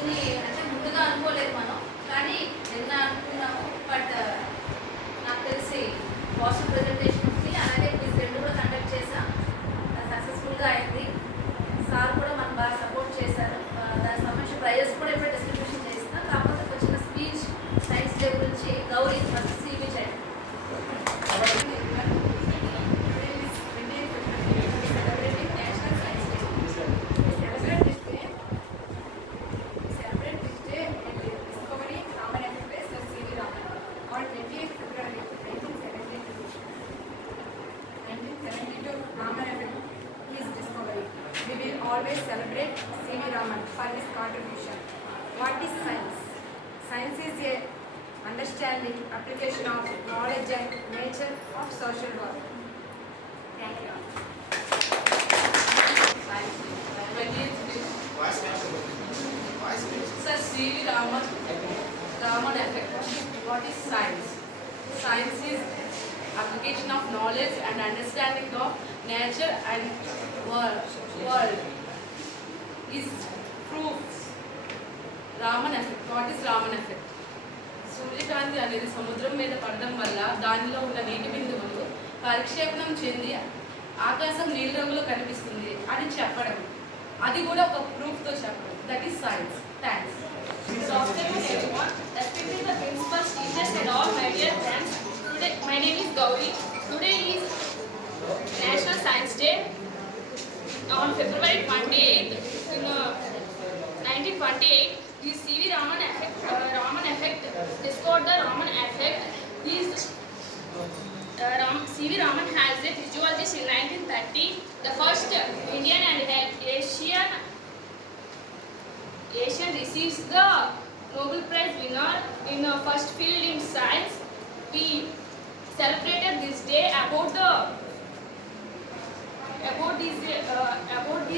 దీన్ని అంటే ముందుగా అనుకోలేదు మనం. కానీ నిన్న అనుకున్నాము బట్ నాకు తెలిసి positive always celebrate C.V. Raman for his contribution. What is science? Science is a understanding, application of knowledge and nature of social work. Thank you. Sir, C.V. Raman, Raman effect. What is science? Science is application of knowledge and understanding of nature and world. world. Is proofs. Raman effect what is Raman effect సూర్యకాంతి అనేది సముద్రం మీద పడడం వల్ల దానిలో ఉన్న నీటి బిందువులు పరిక్షేపణం చెంది ఆకాశం నీలి రంగులో కనిపిస్తుంది అని చెప్పడం అది కూడా ఒక ప్రూఫ్తో చెప్పడం that is science thanks My name is Gauri. Today is National Science Day on February 28th. 1928, the C.V. Raman effect, uh, Raman effect discovered the Raman effect. Is uh, Ram, C.V. Raman has a physiologist in 1930. The first Indian and Asian Asian receives the Nobel Prize winner in the first field in science. We celebrated this day about the about this uh, about